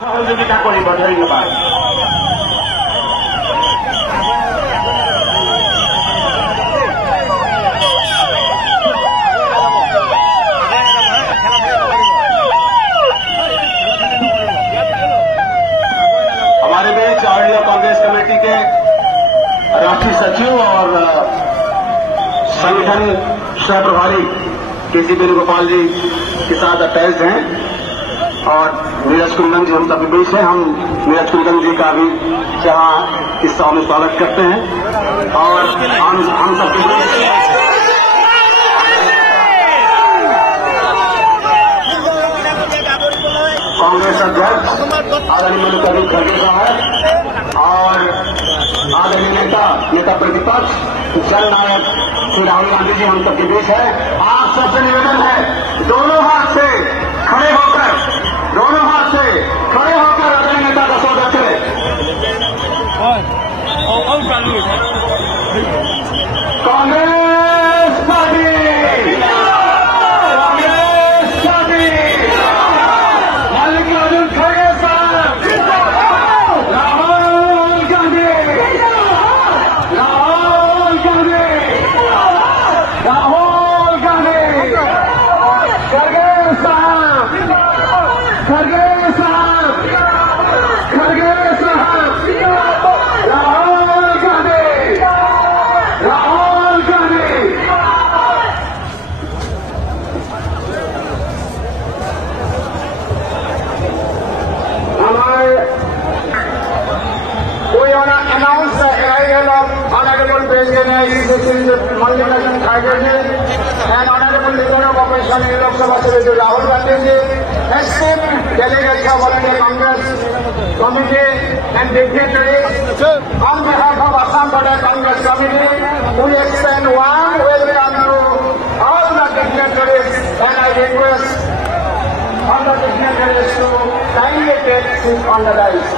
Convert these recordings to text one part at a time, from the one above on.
सहयोगिता करिब धन्यवाद। हमारे बीच ऑल कांग्रेस कमेटी के राष्ट्रीय सचिव और संगठन सह प्रभारी केसी वेणुगोपाल जी के साथ अटैच हैं और नीरज कुंदन जी हम सबके बीच हैं। हम नीरज कुंदन जी का भी यहाँ इस सभा में स्वागत करते हैं और हम सबके बीच कांग्रेस अध्यक्ष आदरणीय मल्लिकार्जुन खड़गे साहब और आदरणीय नेता प्रतिपक्ष जननायक श्री राहुल गांधी जी हम सबके बीच है। आप सबसे निवेदन है दोनों हाथ से खड़े होकर आदरणीय नेता का स्वागत करें। कांग्रेस पार्टी मल्लिकार्जुन खड़गे साहब, राहुल गांधी खड़गे साहब, खड़गे साहब, Rahul Gandhi. We want to announce the arrival of Honorable President Mallikarjun Kharge ji and Honorable Leader of Opposition in Lok Sabha Secretary Rahul Gandhi ji, esteemed delegates of All India Congress Committee and dignitaries. On behalf of Assam Pradesh Congress Committee, we extend warm welcome to all the dignitaries and I request all the dignitaries to kindly take seat on the dais.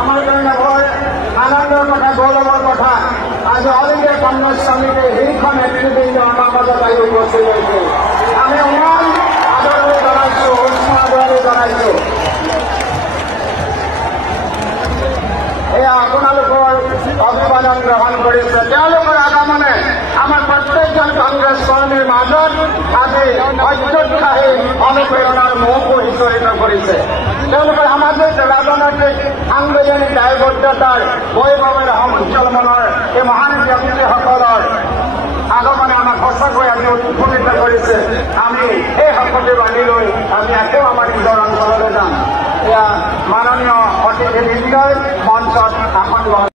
আমার জন্য আনন্দের কথা গৌরবের কথা আজ all India Congress কমিটির শীর্ষ নেতৃবৃন্দ আমার মাঝে উপস্থিত হয়েছে। আমি অমান আদৰণি জনাইছো, উষ্ম আদৰণি জনাইছো। এয়া আপোনালোকৰ অভিবাদন গ্ৰহণ কৰিছে। তেওঁলোকৰ আগমনে আমাৰ প্ৰত্যেকজন কংগ্ৰেছ কৰ্মীৰ মাজত আজি অত্যুৎসাহী অনুপ্ৰেৰণাৰ মোহকো সিঁচৰিত কৰিছে। তেওঁলোকৰ সামাজিক ৰাজনৈতিক সাংবিধানিক দায়বদ্ধতাৰ বৈভৱেৰে সঞ্চালনৰ এই মহান ব্যক্তিসকলৰ আগমনে আমাক সঁচাকৈ আজি উৎফুল্লিত কৰিছে। আমি এই শপতি বান্ধি লৈ আমি আকৌ আমাৰ নিজৰ অঞ্চললৈ যাম। এয়া মাননীয় অতিথিবৃন্দই মঞ্চত আসন গ্ৰহণ